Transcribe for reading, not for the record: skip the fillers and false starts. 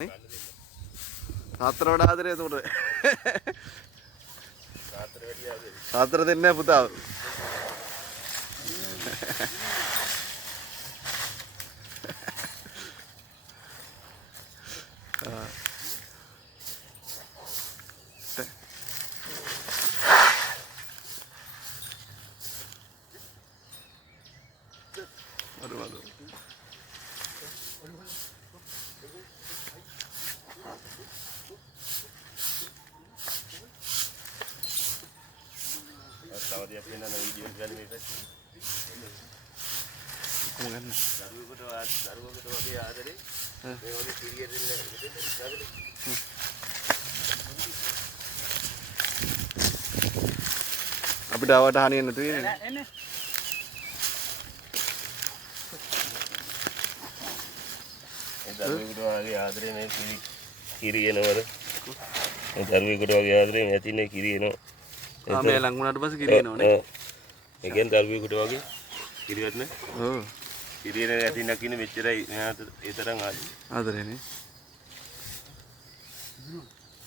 සාත්‍ර වඩා ආදරේ උඩ. සාත්‍ර දෙන්නේ පුතා. Aduh. Tahu dia pindah nang video kali ni kan. Kemudian. Daru ko to dia ada ni. Dia oli period ni. අපිට අවධානය නැතු වෙන්නේ. එන්න. ඒ දරුවෙකුට වගේ ආදරේ මේ කිරි එනවද? ඒ දරුවෙකුට වගේ ආදරේ මේ ඇතිනේ කිරි එනවා. මේ ලඟ වුණාට පස්සේ කිරි එනවනේ. ඒ කියන්නේ දරුවෙකුට වගේ කිරිවත් නේ. ඔව්. කිරි එන ඇති නකින්න මෙච්චරයි මෙයාට ඒ තරම් ආදරේ නේ.